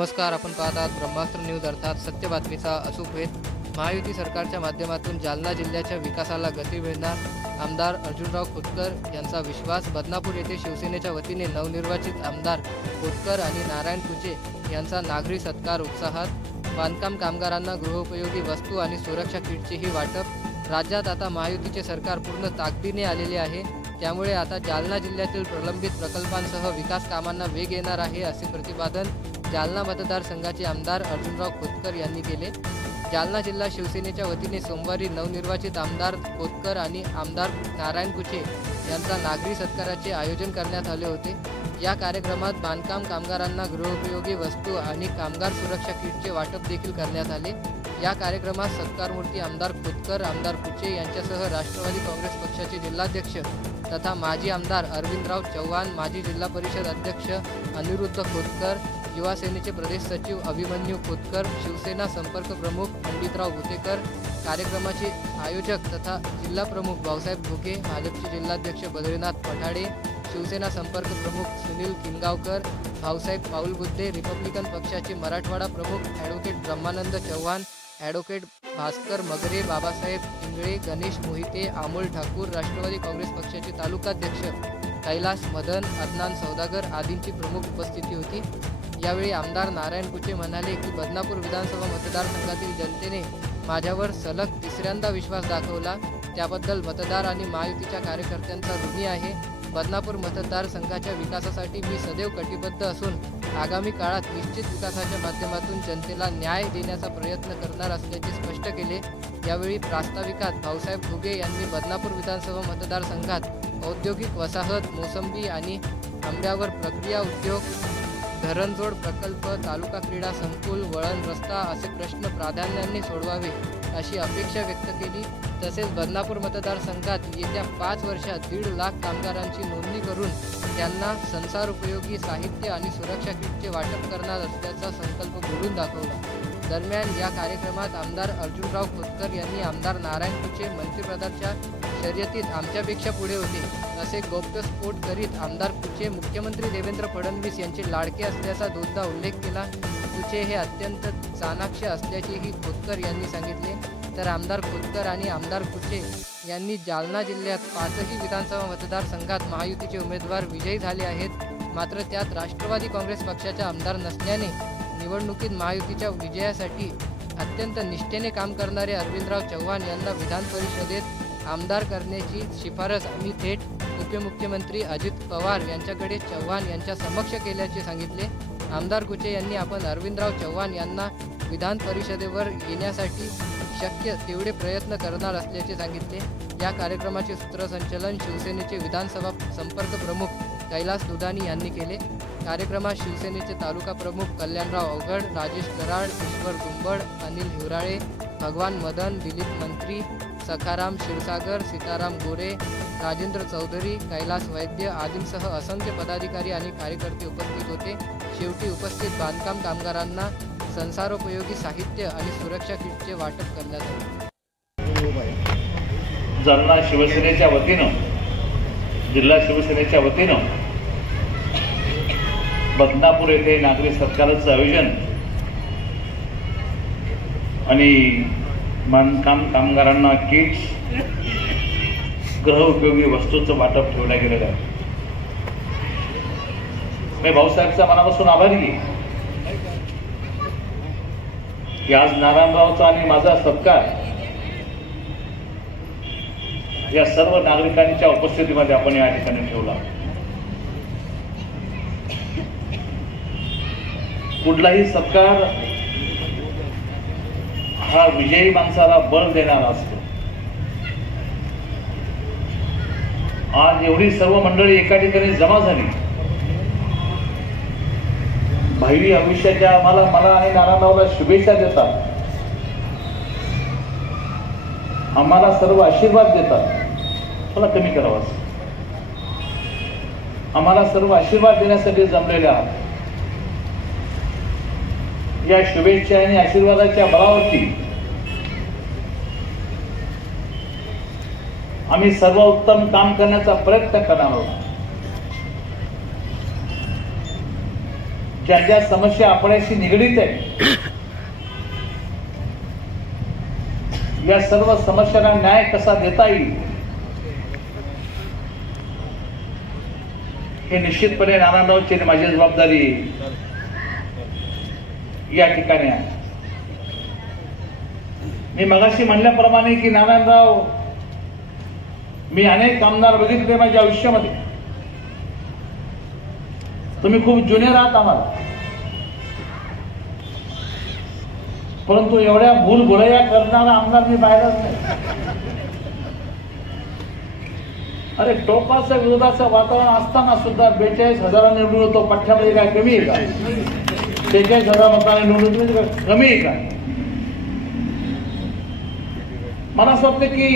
नमस्कार, आपण पाहत आहात ब्रह्मास्त्र न्यूज अर्थात सत्य बातमीचा अचूक वेध। महायुती सरकारच्या माध्यमातून जालना जिल्ह्याच्या विकासाला गती मिळणार आमदार अर्जुनराव खोतकर यांचा विश्वास। बदनापूर येथे शिवसेनेच्या वतीने नवनिर्वाचित आमदार खोतकर आणि नारायण कुचे यांचा नागरी सत्कार उत्साहात। बांधकाम कामगारांना गृहोपयोगी वस्तू आणि सुरक्षा किटचेही वाटप। राज्यात आता महायुतीचे सरकार पूर्ण ताकदीने आलेले आहे, त्यामुळे आता जालना जिल्ह्यातील प्रलंबित प्रकल्पांसह विकास कामांना वेग येणार आहे, असे प्रतिपादन जालना मतदारसंघाचे आमदार अर्जुनराव खोतकर यांनी केले। जालना जिल्हा शिवसेनेच्या वतीने सोमवारी नवनिर्वाचित आमदार खोतकर आणि आमदार नारायण कुचे यांचा नागरी सत्काराचे आयोजन करण्यात आले होते। या कार्यक्रमात बांधकाम कामगारांना गृहोपयोगी वस्तू आणि कामगार सुरक्षा किटचे वाटप देखील करण्यात आले। या कार्यक्रमात सत्कारमूर्ती आमदार खोतकर, आमदार कुचे यांच्यासह राष्ट्रवादी काँग्रेस पक्षाचे जिल्हाध्यक्ष तथा माजी आमदार अरविंदराव चव्हाण, माजी जिल्हा परिषद अध्यक्ष अनिरुद्ध खोतकर, युवा सेनेचे प्रदेश सचिव अभिमन्यू खोतकर, शिवसेना संपर्क प्रमुख पंडितराव भुतेकर, कार्यक्रमाचे आयोजक तथा जिल्हा प्रमुख भाऊसाहेब घोके, भाजपचे जिल्हाध्यक्ष बद्रीनाथ पठाडे, शिवसेना संपर्क प्रमुख सुनील किनगावकर, भाऊसाहेब पाऊलबुद्धे, रिपब्लिकन पक्षाचे मराठवाडा प्रमुख ॲडव्होकेट ब्रह्मानंद चव्हाण, ॲडव्होकेट भास्कर मगरे, बाबासाहेब इंगळे, गणेश मोहिते, अमोल ठाकूर, राष्ट्रवादी काँग्रेस पक्षाचे तालुकाध्यक्ष कैलास मदन, अदनान सौदागर आदींची प्रमुख उपस्थिती होती। यावेळी आमदार नारायण कुचे म्हणाले की बदनापूर विधानसभा मतदारसंघातील जनतेने माझ्यावर सलग तिसऱ्यांदा विश्वास दाखवला, त्याबद्दल मतदार आणि महायुतीच्या कार्यकर्त्यांचा ऋणी आहे। बदनापूर मतदारसंघाच्या विकासासाठी मी सदैव कटिबद्ध असून आगामी काळात निश्चित विकासाच्या माध्यमातून जनतेला न्याय देण्याचा प्रयत्न करणार असल्याचे स्पष्ट केले। यावेळी प्रास्ताविकात भाऊसाहेब घोगे यांनी बदनापूर विधानसभा मतदारसंघात औद्योगिक वसाहत, मोसंबी आणि आंब्यावर प्रक्रिया उद्योग, धरणजोड प्रकल्प, तालुका क्रीडा संकुल, वळण रस्ता असे प्रश्न प्राधान्याने सोडवावे अशी अपेक्षा व्यक्त केली। तसेच बदनापूर मतदारसंघात येत्या 5 वर्षात 1.5 लाख कामगारांची नोंदणी करून त्यांना संसारोपयोगी साहित्य आणि सुरक्षा किटचे वाटप करणार असल्याचा संकल्प बोलून दाखवला। दरम्यान या कार्यक्रमात आमदार अर्जुनराव खोतकर यांनी आमदार नारायण कुचे मंत्रिपदाच्या शर्यतीत आमच्यापेक्षा पुढे होते असे गौप्यस्फोट करीत आमदार कुचे मुख्यमंत्री देवेंद्र फडणवीस यांचे लाडके असल्याचा दोनदा उल्लेख केला। कुचे हे अत्यंत चाणाक्ष असल्याचेही खोतकर यांनी सांगितले। तर आमदार खोतकर आणि आमदार कुचे यांनी जालना जिल्ह्यात 5ही विधानसभा मतदारसंघात महायुतीचे उमेदवार विजयी झाले आहेत। मात्र त्यात राष्ट्रवादी काँग्रेस पक्षाचा आमदार नसल्याने निवडणुकीत महायुतीच्या विजयासाठी अत्यंत निष्ठेने काम करणारे अरविंदराव चव्हाण यांना विधान परिषदेत आमदार करण्याची शिफारस आम्ही थेट उपमुख्यमंत्री अजित पवार यांच्याकडे चव्हाण यांच्या समक्ष केल्याचे सांगितले। आमदार कुचे यांनी आपण अरविंदराव चव्हाण यांना विधान परिषदेवर येण्यासाठी शक्य तेवढे प्रयत्न करणार असल्याचे सांगितले। या कार्यक्रमाचे सूत्रसंचालन शिवसेनेचे विधानसभा संपर्क प्रमुख कैलास दुधानी यांनी केले। कार्यक्रमात शिवसेनेचे तालुका प्रमुख कल्याणराव अवघड, राजेश कराड, ईश्वर दुंबड, अनिल हिवराळे, भगवान मदन, दिलीप मंत्री, सखाराम क्षीरसागर, सीताराम गोरे, राजेंद्र चौधरी, कैलास वैद्य आदींसह असंख्य पदाधिकारी आणि कार्यकर्ते उपस्थित होते। शेवटी उपस्थित बांधकाम कामगारांना संसारोपयोगी साहित्य आणि सुरक्षा किटचे वाटप करण्यात आले। जालना शिवसेनेच्या वतीनं, जिल्हा शिवसेनेच्या वतीनं बदनापूर येथे नागरी सत्काराचं आयोजन आणि बांधकाम कामगारांना किट्स, गृहोपयोगी वस्तूंचं वाटप ठेवलं गेलेलं आहे। मी भाऊसाहेबचा मनापासून आभारी आहे की आज नारायणरावचा आणि माझा सत्कार या सर्व नागरिकांच्या उपस्थितीमध्ये आपण या ठिकाणी ठेवला। कुठलाही सत्कार हा विजयी माणसाला बळ देणारा असतो। आज एवढी सर्व मंडळी एका ठिकाणी जमा झाली, भावी आयुष्याच्या मला आणि नारायणरावला शुभेच्छा देतात, आम्हाला सर्व आशीर्वाद देतात। थोडा कमी करावा, आम्हाला सर्व आशीर्वाद देण्यासाठी जमलेले आहात। या शुभेच्छा आणि आशीर्वादाच्या बळावरती आम्ही सर्वोत्तम काम करण्याचा प्रयत्न करणार आहोत। ज्या ज्या समस्या आपल्याशी निगडीत आहे या सर्व समस्यांना न्याय कसा देता येईल हे निश्चितपणे नारायणरावची आणि माझी जबाबदारी या ठिकाणी आहे. मी मगाशी म्हणल्याप्रमाणे की नारायणराव, मी अनेक आमदार बघितले माझ्या आयुष्यामध्ये. तुम्ही खूप ज्युनियर आहात आम्हाला, परंतु एवढ्या भूलभुलैया करणारा आमदार मी पाहिलाच नाही. अरे टोकाचं विरोधाचं वातावरण असताना सुद्धा 42,000 निवडून होतो. पठ्ठ्यामध्ये काय कमी आहे का? 46,000 मतांनी निवडून कमी आहे का? मला असं वाटतं की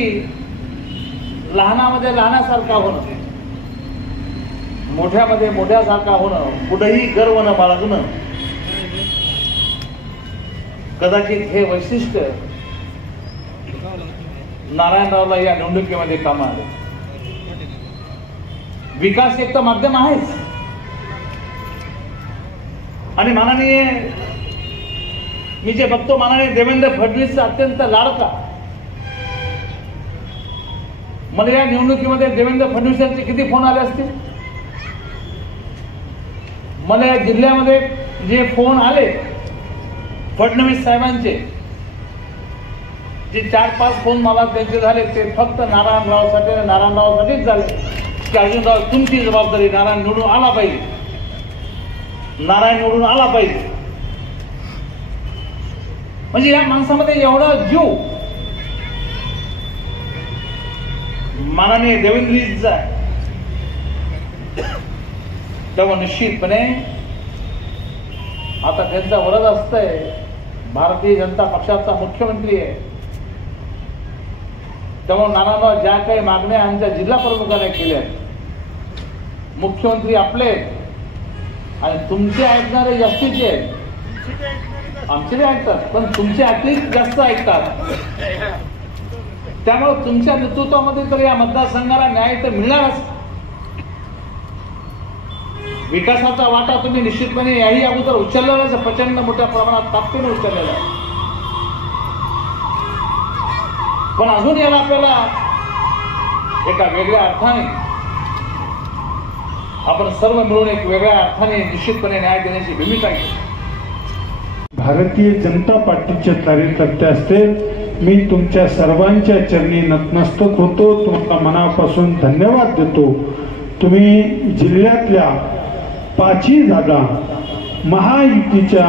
लहानामध्ये लहानासारखा होणं, मोठ्यामध्ये मोठ्यासारखा होणं, कुठेही गर्व न बाळगणं, कदाचित हे वैशिष्ट्य नारायणरावला या निवडणुकीमध्ये कामा आले. विकास एक तर माध्यम आहेच, आणि माननीय मी जे बघतो माननीय देवेंद्र फडणवीसचा अत्यंत लाडका. मला या निवडणुकीमध्ये देवेंद्र फडणवीस यांचे किती फोन आले असतील. मला या जिल्ह्यामध्ये जे फोन आले फडणवीस साहेबांचे, जे 4-5 फोन मला त्यांचे झाले ते फक्त नारायणरावसाठीच झाले की अर्जुनराव तुमची जबाबदारी, नारायण निवडून आला पाहिजे, नारायण निवडून आला पाहिजे. म्हणजे या माणसामध्ये एवढा जीव माननीय देवेंद्रजीचा आहे, तेव्हा निश्चितपणे आता त्यांचा वरद असतंय. भारतीय जनता पक्षाचा मुख्यमंत्री आहे, तेव्हा नानांना ज्या काही मागण्या आमच्या जिल्हा प्रमुखाने केल्या, मुख्यमंत्री आपले आणि तुमचे ऐकणारे जास्तीचे आहेत. आमचे बी ऐकतात, पण तुमचे अतिरिक्त जास्त ऐकतात. त्यामुळे तुमच्या नेतृत्वामध्ये तर या मतदारसंघाला न्याय तर मिळणारच. विकासाचा वाटा तुम्ही निश्चितपणे याही अगोदर उचललेलाच, प्रचंड मोठ्या प्रमाणात ताकदीने उचललेला आहे. पण अजून याला आपल्याला एका वेगळ्या अर्थाने आपण सर्व मिळून एक वेगळ्या अर्थाने निश्चितपणे न्याय देण्याची भूमिका आहे. भारतीय जनता पार्टीचे कार्यकर्ते असतील, मी तुमच्या सर्वांच्या चरणी नतमस्तक होतो. तुम्हाला मनापासून धन्यवाद देतो. तुम्ही जिल्ह्यातल्या 5ही जागा महायुतीच्या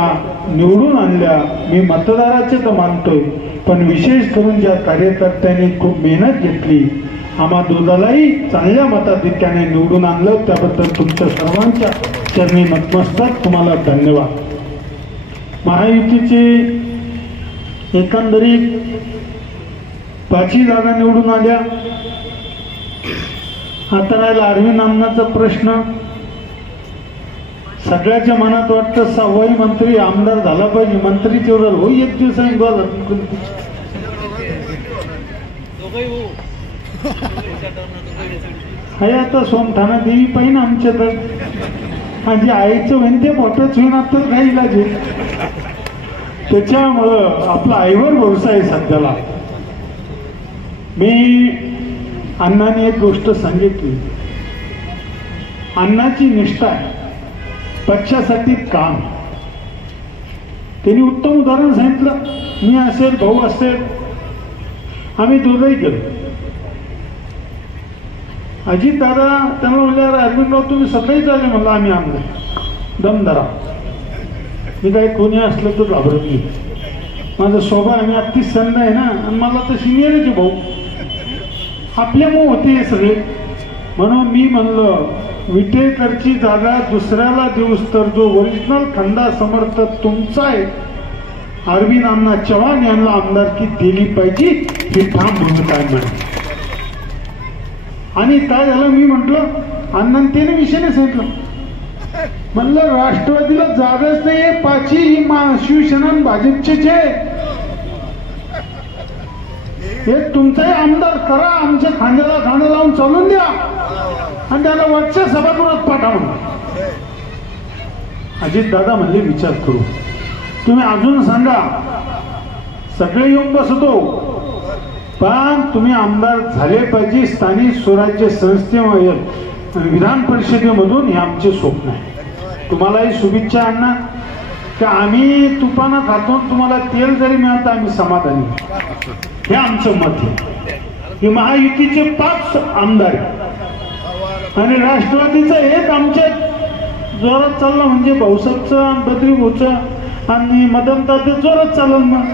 निवडून आणल्या. मी मतदाराचे तर मानतोय, पण विशेष करून ज्या कार्यकर्त्यांनी खूप मेहनत घेतली, आम्हा दोघालाही चांगल्या मताधिक्याने निवडून आणलं, त्याबद्दल तुमच्या सर्वांच्या चरणी नतमस्तक. तुम्हाला धन्यवाद. महायुतीचे एकंदरीत 5ही जागा निवडून आल्या. आता राहिला अरविंद अण्णांचा प्रश्न. सगळ्याच्या मनात वाटतं 6वाही मंत्री आमदार झाला पाहिजे. मंत्रीचे एवढं होई एक दिवसांनी हे आता सोमठाणा देवी पाहिजे आमच्याकडे, आणि आईचं होईन ते मोठंच होईन. आता काही इलाज आहे. त्याच्यामुळं आपला आईवर भरोसा आहे सध्याला. मी अण्णांनी एक गोष्ट सांगितली, अण्णाची निष्ठा आहे, पक्षासाठी काम. त्यांनी उत्तम उदाहरण सांगितलं. मी असेल, भाऊ असेल, आम्ही दोघंही गेलो. अजित दादा त्यांना म्हणल्यावर अरविंदराव तुम्ही सकाळीच आले. म्हणलं आम्ही आमदार दमदारा. मी काही कोणी असलं तर घाबरत नाही. माझा स्वभाव, आम्ही अतिच संध आहे ना, आणि मला तर सिनियरच भाऊ आपल्यामुळे होते हे सगळे. म्हणून मी म्हणलं विटेकरची जागा दुसऱ्याला देऊस तर जो ओरिजिनल खंडा समर्थक तुमचा आहे, अरविंद अण्णा चव्हाण यांना आमदारकी दिली पाहिजे, ही ठाम भूमिका आहे म्हणे. आणि काय झालं, मी म्हटलं अण्णांनी त्याने विषयाने सांगितलं. म्हणलं राष्ट्रवादीला जागाच नाही, 5ही शिवसेना भाजपचे हे तुमचाही आमदार करा, आमच्या खांद्याला खांदा लावून चालून द्या, आणि त्याला वरच्या सभागृहात पाठवा. अजित दादा म्हणले विचार करू. तुम्ही अजून सांगा, सगळे येऊन बसतो, पण तुम्ही आमदार झाले पाहिजे स्थानिक स्वराज्य संस्थेमध्ये, विधान परिषदेमधून. हे आमचे स्वप्न आहे. तुम्हालाही शुभेच्छा अण्णा. की आम्ही तुपानं खातो, तुम्हाला तेल जरी मिळतं आम्ही समाधानी. हे आमचं मत आहे. हे महायुतीचे 5 आमदार आणि राष्ट्रवादीचं एक आमच्या जोरात चाललं म्हणजे भाऊसाहेबचं आणि बद्रीभाऊचं आणि मदनताचं जोरात चाललं मग.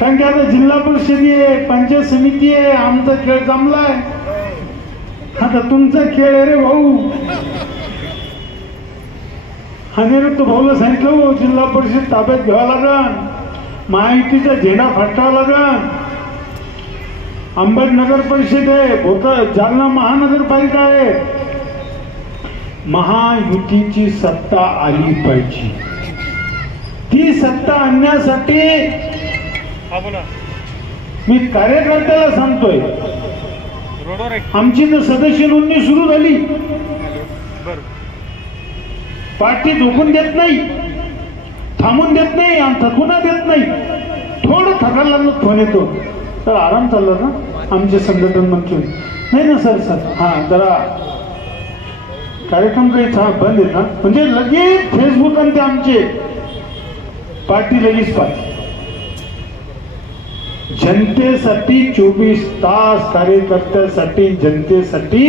कारण की आता जिल्हा परिषद आहे, पंचायत समिती आहे, आमचा खेळ जमलाय. आता तुमचा खेळ आहे रे भाऊ. अनिरुद्ध भाऊला सांगितलं, हो जिल्हा परिषद ताब्यात घ्यावा लागल, महायुतीचा झेंडा फटकावा लागल. अंबड नगर परिषद आहे, जालना महानगरपालिका आहे. महायुतीची सत्ता आली पाहिजे. ती सत्ता आणण्यासाठी मी कार्यकर्त्याला सांगतोय, आमची तर सदस्य नोंदणी सुरू झाली. पार्टी झोपून देत नाही, थांबून देत नाही आणि थकून देत नाही. थोडं थकायला लागलं फोन येतो, तर आराम चालला ना आमचे संघटन मंत्री. नाही ना सर हा जरा कार्यक्रम काही बंद आहेत ना, म्हणजे लगेच फेसबुक आणि ते आमचे पार्टी लगेच पाहिजे. जनतेसाठी 24 तास कार्यकर्त्यासाठी जनतेसाठी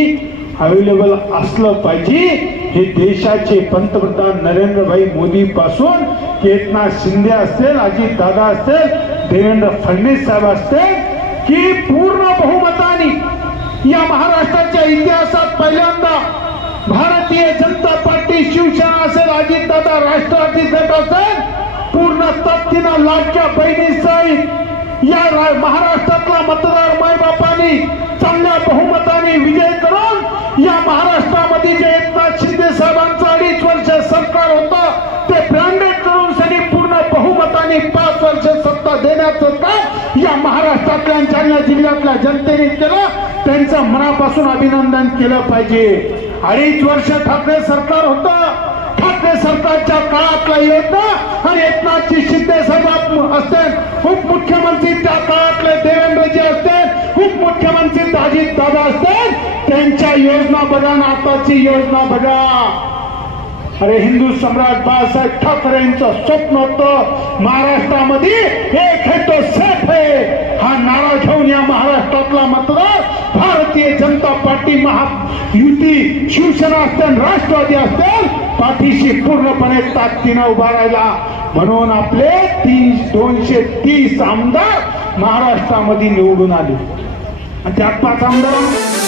अवेलेबल असलं पाहिजे. हे देशाचे पंतप्रधान नरेंद्रभाई मोदी पासून एकनाथ शिंदे असतील, अजित दादा असतील, देवेंद्र फडणवीस साहेब असतील, की पूर्ण बहुमताने या महाराष्ट्राच्या इतिहासात पहिल्यांदा भारतीय जनता पार्टी, शिवसेना असेल, अजित दादा राष्ट्रवादी गट असेल, पूर्ण ताकदीनं लाडक्या बहिणीसहित या महाराष्ट्रातला मतदार मायबापांनी चांगल्या बहुमताने विजय करून या महाराष्ट्रामध्ये जे एकनाथ शिंदे साहेबांचं 2.5 वर्ष सरकार होतं ते ब्रँडेड करून सगळी पूर्ण बहुमताने 5 वर्ष सत्ता देण्याचं काम या महाराष्ट्रातल्या जालना जिल्ह्यातल्या जनतेने केलं. त्यांचं मनापासून अभिनंदन केलं पाहिजे. 2.5 वर्ष ठाकरे सरकार होतं. ठाकरे सरकारच्या काळातला योजना आणि एकनाथजी शिंदे साहेब असतील, उपमुख्यमंत्री त्या काळातले देवेंद्रजी असतील, उपमुख्यमंत्री अजित दादा असतील, त्यांच्या योजना बघा ना आताची योजना बघा. अरे हिंदू सम्राट बाळासाहेब ठाकरे यांचं स्वप्न होतं महाराष्ट्रामध्ये एक है तो सेफ है हा नारा घेऊन या महाराष्ट्रातला मतदार भारतीय जनता पार्टी, महायुती, शिवसेना असतील, राष्ट्रवादी असतील, पाठीशी पूर्णपणे ताकदीनं उभा राहिला. म्हणून आपले 230 आमदार महाराष्ट्रामध्ये निवडून आले आणि त्यात 5 आमदार